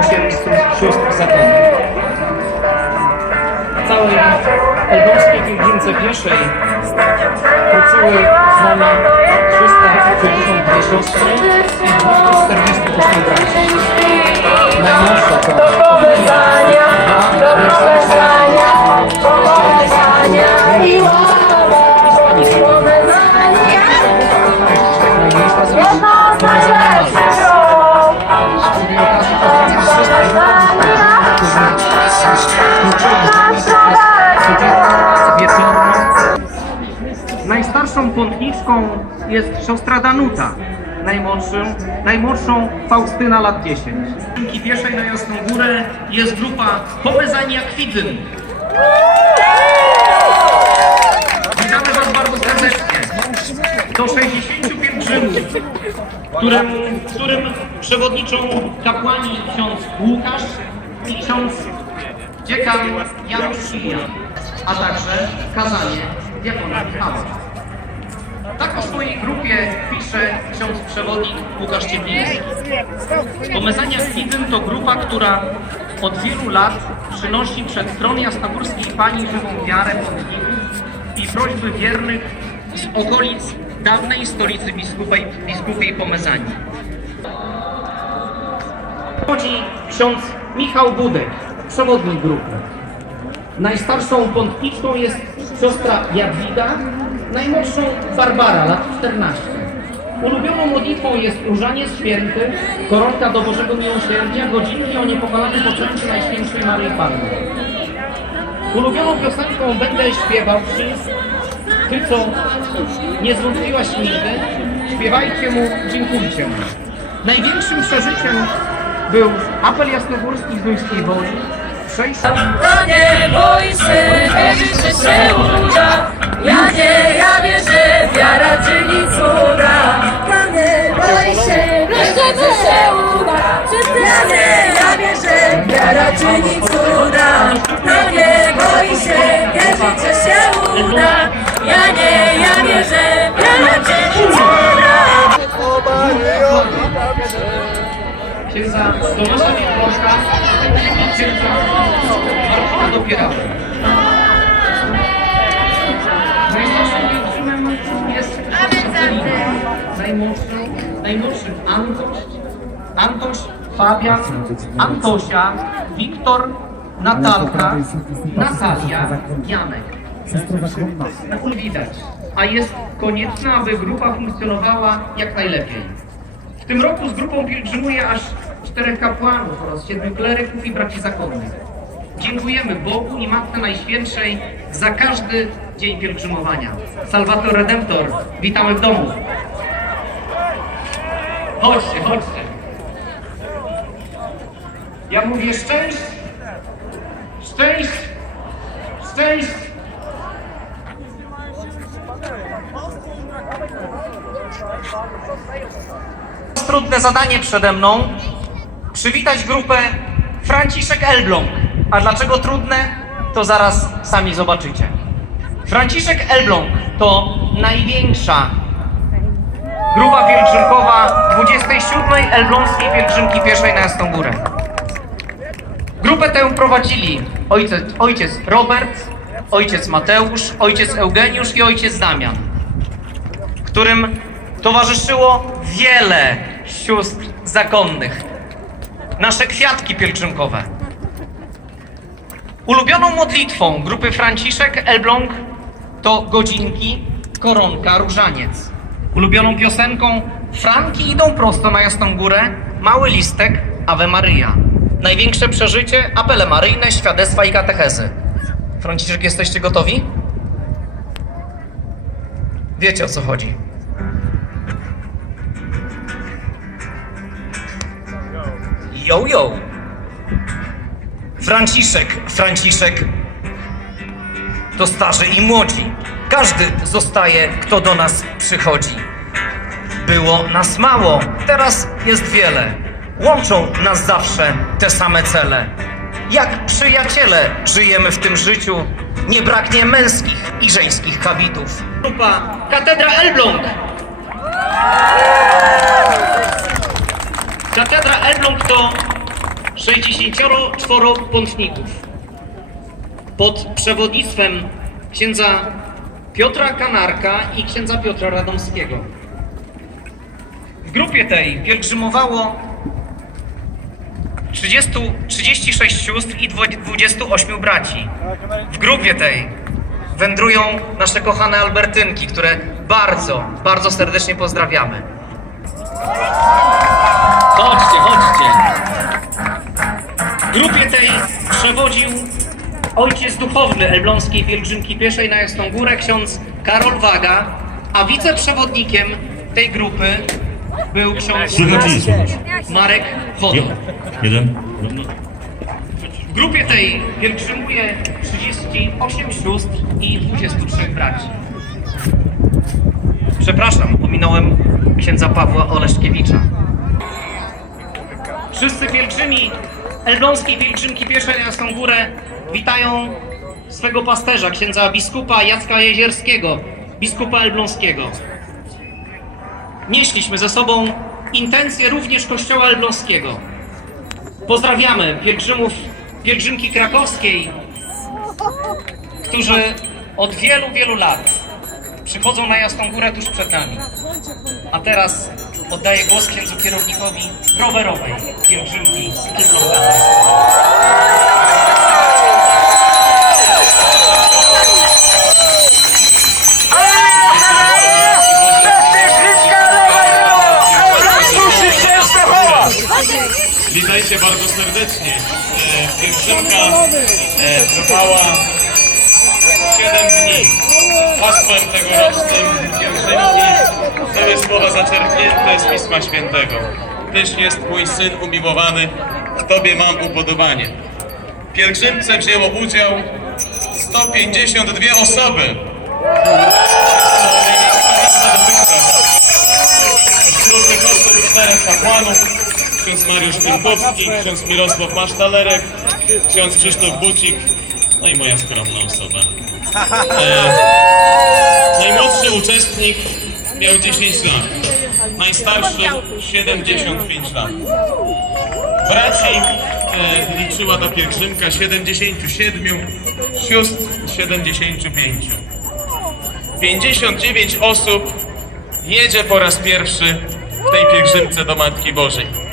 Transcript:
osiem sióstr zakonnych. W całej elbląskiej pielgrzymce pieszej wróciły z nami 352 siostry i 248 braci. Najstarszą pątniczką jest siostra Danuta, najmłodszym, najmłodszą Faustyna lat 10. Dzięki pieszej na Jasną Górę jest grupa Pomezania Kwidyn. Witamy Was bardzo serdecznie. Do 60 pielgrzymów, którym, którym przewodniczą kapłani ksiądz Łukasz i ksiądz dziekan Janusz Szyjan, a także kazanie diakona Michała. Tak o swojej grupie pisze ksiądz przewodnik Łukasz Ciepliński. Pomezania Kwidyn to grupa, która od wielu lat przynosi przed tron jasnogórskiej Pani żywą wiarę pątników i prośby wiernych z okolic dawnej stolicy biskupiej, biskupiej Pomezanii. Chodzi ksiądz Michał Budek, przewodnik grupy. Najstarszą pątniczką jest siostra Jadwiga, najmłodszą Barbara, lat 14. Ulubioną modlitwą jest Różaniec Święty, koronka do Bożego Miłosierdzia, godzinki o niepokalanym poczęciu Najświętszej Maryi Panny. Ulubioną piosenką będę śpiewał Ci, Ty co nie zwątpiłaś nigdy, śpiewajcie Mu, dziękujcie Mu. Największym przeżyciem był apel jasnogórski z Duńskiej Woli, przejście To nie bój się, że się uda. Ja nie, ja wierzę, wiara czyni cuda. To nie bój się, że się uda. Ja nie, ja wierzę, wiara czyni cuda. To nie bój się, że się uda. Ja nie, ja wierzę, wiara czyni cuda. księdza Tomasza Najmłodszym, najmłodszym Antoś, Antoś, Fabian, Antosia, Wiktor, Natalka, Natalia, Janek. Widać, a jest konieczna, aby grupa funkcjonowała jak najlepiej. W tym roku z grupą pielgrzymuje aż czterech kapłanów oraz siedmiu kleryków i braci zakonnych. Dziękujemy Bogu i Matce Najświętszej za każdy dzień pielgrzymowania. Salvator Redemptor, witamy w domu. Chodźcie, chodźcie. Ja mówię szczęść, szczęść, szczęść. Trudne zadanie przede mną. Przywitać grupę Franciszek Elbląg. A dlaczego trudne? To zaraz sami zobaczycie. Franciszek Elbląg to największa grupa pielgrzymkowa 27. Elbląskiej Pielgrzymki Pieszej na Jasną Górę. Grupę tę prowadzili ojciec, ojciec Robert, ojciec Mateusz, ojciec Eugeniusz i ojciec Damian którym towarzyszyło wiele sióstr zakonnych. Nasze kwiatki pielgrzymkowe. Ulubioną modlitwą grupy Franciszek Elbląg to godzinki, koronka, różaniec. Ulubioną piosenką Franki idą prosto na Jasną Górę, mały listek, Ave Maryja. Największe przeżycie, apele maryjne, świadectwa i katechezy. Franciszek, jesteście gotowi? Wiecie o co chodzi. Yo, yo. Franciszek, Franciszek. To starzy i młodzi. Każdy zostaje, kto do nas przychodzi. Było nas mało, teraz jest wiele. Łączą nas zawsze te same cele. Jak przyjaciele żyjemy w tym życiu, nie braknie męskich i żeńskich habitów. Grupa Katedra Elbląg. Katedra Elbląg to 64 pątników pod przewodnictwem księdza Piotra Kanarka i księdza Piotra Radomskiego. W grupie tej pielgrzymowało 30, 36 sióstr i 28 braci. W grupie tej wędrują nasze kochane Albertynki, które bardzo, bardzo serdecznie pozdrawiamy. Chodźcie, chodźcie. W grupie tej przewodził ojciec duchowny elbląskiej pielgrzymki pieszej na Jasną Górę, ksiądz Karol Waga, a wiceprzewodnikiem tej grupy był ksiądz Słychać czy nie słychać? Marek. Jeden? No, no. W grupie tej pielgrzymuje 38 sióstr i 23 braci. Przepraszam, ominąłem księdza Pawła Oleszkiewicza. Wszyscy pielgrzymi elbląskiej pielgrzymki pieszej na Jasną Górę witają swego pasterza, księdza biskupa Jacka Jezierskiego, biskupa elbląskiego. Nieśliśmy ze sobą intencje również kościoła elbląskiego. Pozdrawiamy pielgrzymów, pielgrzymki krakowskiej, którzy od wielu, wielu lat przychodzą na Jasną Górę tuż przed nami. A teraz oddaję głos księdzu kierownikowi rowerowej pielgrzymki z Elbląga. Pielgrzymka e, trwała 7 dni. Hasłem tegorocznym pielgrzymki były słowa zaczerpnięte z Pisma Świętego. Tyś jest mój Syn umiłowany, w Tobie mam upodobanie. W pielgrzymce wzięło udział 152 osoby. Wśród tych osób czterech kapłanów, ksiądz Mariusz Piłkowski, ksiądz Mirosław Masztalerek, ksiądz Krzysztof Bucik, no i moja skromna osoba. E, najmłodszy uczestnik miał 10 lat, najstarszy 75 lat. Braci e, liczyła ta pielgrzymka 77, sióstr 75. 59 osób jedzie po raz pierwszy w tej pielgrzymce do Matki Bożej.